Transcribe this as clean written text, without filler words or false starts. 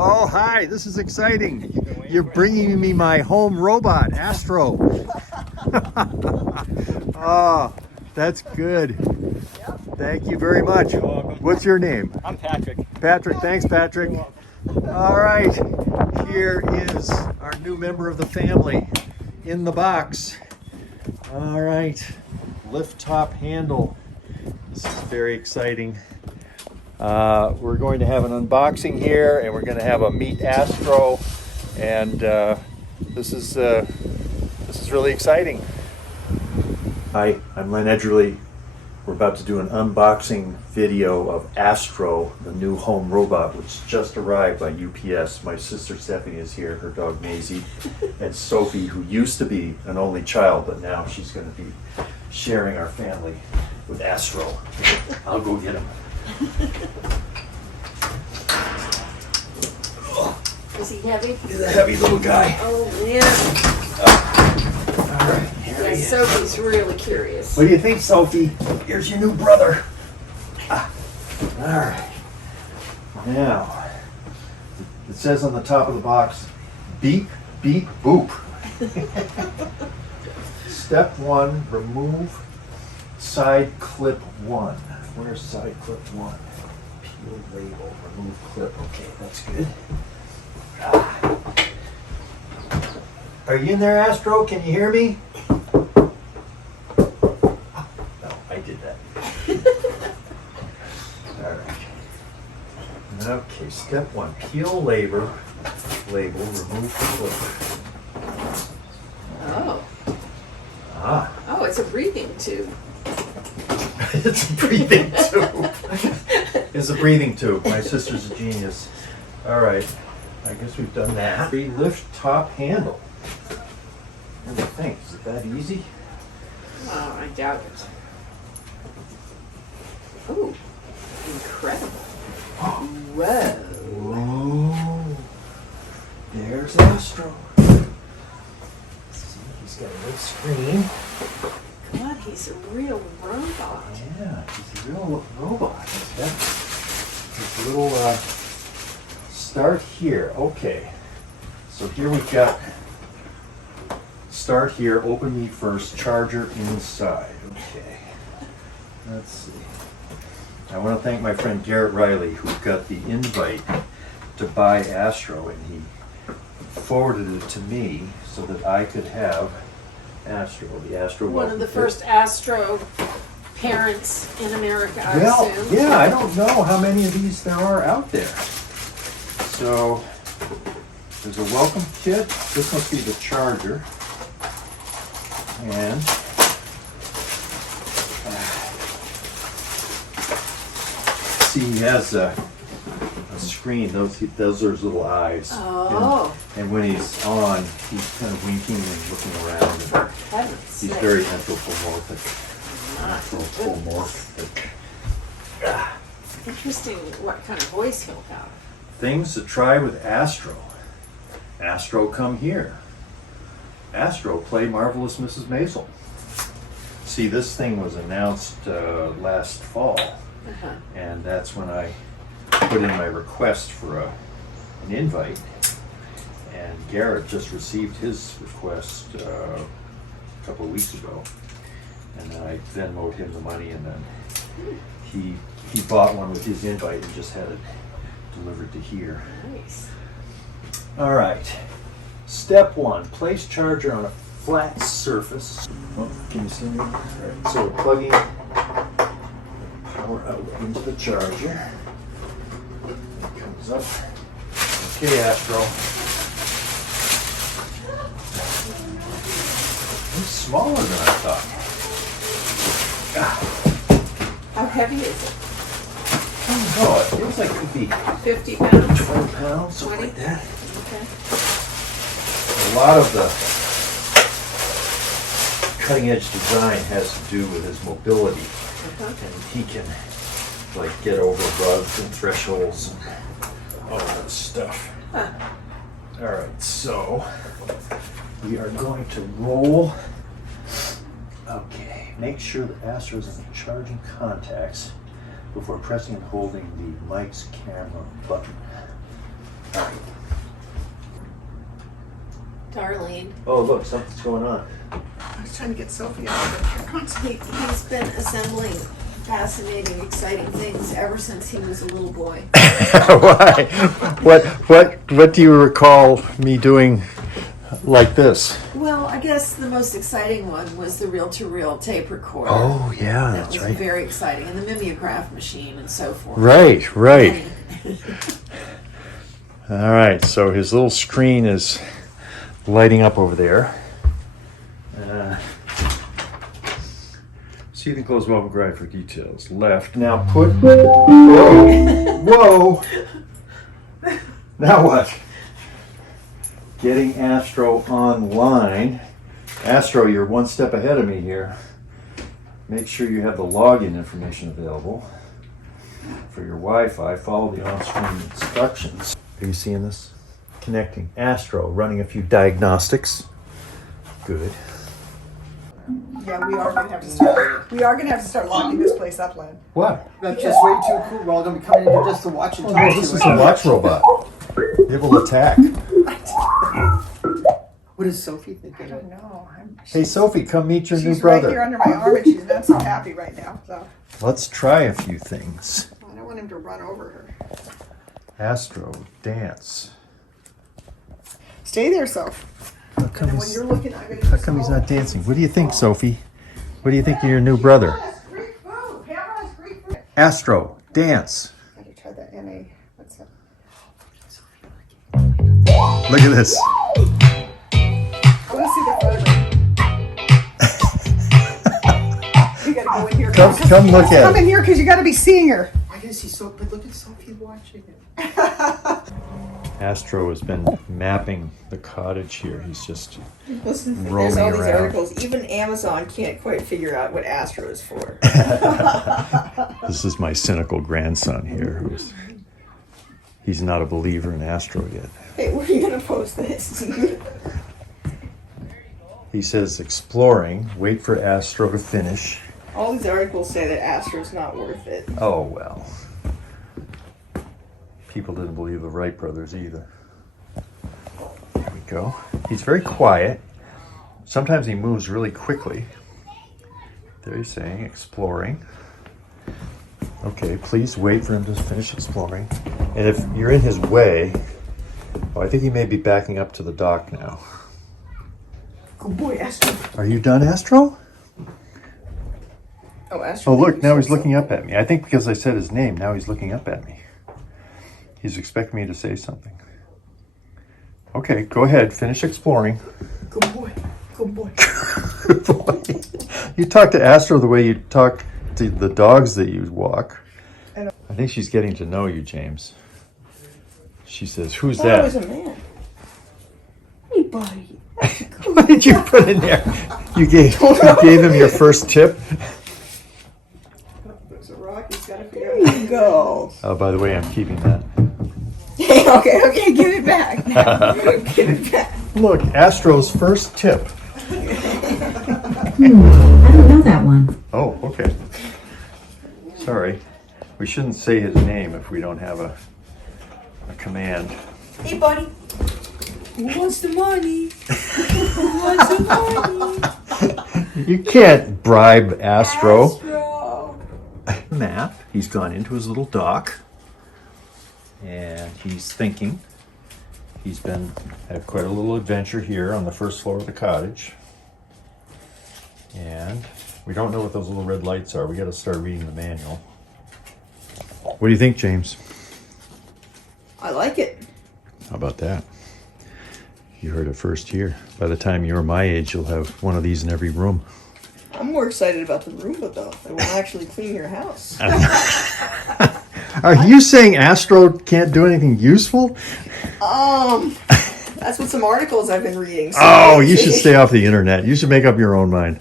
Oh, hi, this is exciting. You're bringing me my home robot, Astro. Oh, that's good. Thank you very much. You're welcome. What's your name? I'm Patrick. Patrick, thanks, Patrick. You're welcome. All right, here is our new member of the family in the box. All right, lift top handle. This is very exciting. We're going to have an unboxing here, and we're going to have a Meet Astro, and this is really exciting. Hi, I'm Len Edgerly. We're about to do an unboxing video of Astro, the new home robot, which just arrived by UPS. My sister Stephanie is here, her dog Maisie, and Sophie, who used to be an only child, but now she's going to be sharing our family with Astro. I'll go get him. Is he heavy? He's a heavy little guy. Oh man. All right, here he is. Sophie's really curious. What do you think, Sophie? Here's your new brother. All right. Now, it says on the top of the box, beep, beep, boop. Step 1, remove side clip 1. Where's side clip 1? Peel label, remove clip. Okay, that's good. Are you in there, Astro? Can you hear me? No, I did that. All right. Okay, step 1, peel label, remove clip. Oh. Ah. Oh, it's a breathing tube. It's a breathing tube. It's a breathing tube. My sister's a genius. All right, I guess we've done that. Lift top handle. What do you think? Is it that easy? Oh, I doubt it. Oh, incredible. Whoa. Whoa. There's Astro. See, he's got a big screen. God, he's a real robot. Yeah, he's a real robot. He's got his little start here. Okay. So here we've got start here, open me first, charger inside. Okay. Let's see. I want to thank my friend Garrett Riley, who got the invite to buy Astro, and he forwarded it to me so that I could have Astro, the Astro. One of the first Astro parents in America, I Well, assume. yeah, I don't know how many of these there are out there. So there's a welcome kit. This must be the charger. And see, he has a screen. Those are his little eyes. Oh. And when he's on, he's kind of winking and looking around. And Heavens he's sakes. very anthropomorphic. My Anthropomorphic. Interesting what kind of voice he'll have. Things to try with Astro. Astro, come here. Astro, play Marvelous Mrs. Maisel. See, this thing was announced last fall, and that's when I put in my request for an invite, and Garrett just received his request a couple of weeks ago, and then I Venmoed him the money, and then he bought one with his invite and just had it delivered to here. Nice. All right. Step 1, place charger on a flat surface. Oh, can you see me? All right. So we're plugging power out into the charger. It comes up. Okay, Astro. It's smaller than I thought. How heavy is it? Oh, it feels like it could be 50 pounds? 20 pounds, something 20? like that. Okay. A lot of the cutting edge design has to do with his mobility. And he can like get over rugs and thresholds and all that stuff. Huh. All right, so we are going to roll. Okay, make sure the Astro is in the charging contacts before pressing and holding the mic's camera button. Darlene. Oh, look, something's going on. I was trying to get Sophie out of it. He's been assembling fascinating, exciting things ever since he was a little boy. Why? What do you recall me doing like this? Well, I guess the most exciting one was the reel-to-reel tape recorder. Oh, yeah, That that's was right. very exciting, and the mimeograph machine and so forth. Right, right. All right, so his little screen is lighting up over there. See the closed mobile guide for details. Left. Now put. Whoa! Whoa! Now what? Getting Astro online. Astro, you're one step ahead of me here. Make sure you have the login information available for your Wi-Fi. Follow the on-screen instructions. Are you seeing this? Connecting Astro, running a few diagnostics. Good. Yeah, we are gonna have to start. We are gonna have to start locking this place up, Len. What? That's just way too cool. We're all gonna be coming in here just to watch and Oh, talk no, to this it. is a watch robot. It will attack. What does Sophie think I of don't it? know. Hey, Sophie, come meet your new She's right here brother. under my arm, and she's not so happy right now. So Let's try a few things. I don't want him to run over her. Astro, dance. Stay there, Soph. How And come then when he's, you're looking, I'm gonna. how come he's not dancing? What do you think, Sophie? What do you think of your new brother? Astro, dance. I gotta try that NA. What's that? Look at this. I want to see the photograph. You gotta go in here. Come look Come at in it. here because you gotta be seeing her. I gotta see Sophie, but look at Sophie watching it. Astro has been mapping the cottage here. He's just Listen, roaming there's all these around. articles. Even Amazon can't quite figure out what Astro is for. This is my cynical grandson here, he's not a believer in Astro yet. Hey, where are you gonna post this? He says exploring, wait for Astro to finish. All these articles say that Astro's not worth it. Oh, well. People didn't believe the Wright brothers either. There we go. He's very quiet. Sometimes he moves really quickly. There he's saying exploring. Okay, please wait for him to finish exploring. And if you're in his way, oh, I think he may be backing up to the dock now. Good boy, Astro. Are you done, Astro? Oh, Astro. Oh, look, now he's looking up at me. I think because I said his name, now he's looking up at me. He's expecting me to say something. Okay, go ahead, finish exploring. Good boy. Good boy. Good boy. You talk to Astro the way you talk to the dogs that you walk. I think she's getting to know you, James. She says, "Who's I was that?" a man. Hey, buddy. What did you put in there? You gave him your first tip. There's a rock. He's gotta figure There you go. Oh, by the way, I'm keeping that. Okay, give it back. Give it back. Look, Astro's first tip. I don't know that one. Oh, okay. Sorry. We shouldn't say his name if we don't have a command. Hey, buddy. Who wants the money? Who wants the money? You can't bribe Astro. Astro. Map. He's gone into his little dock. And he's thinking. He's been had quite a little adventure here on the first floor of the cottage. And we don't know what those little red lights are. We got to start reading the manual. What do you think, James? I like it. How about that? You heard it first here. By the time you're my age, you'll have one of these in every room. I'm more excited about the Roomba, though. It will actually clean your house. Are you saying Astro can't do anything useful? That's what some articles I've been reading. So Oh, you should stay off the internet. You should make up your own mind.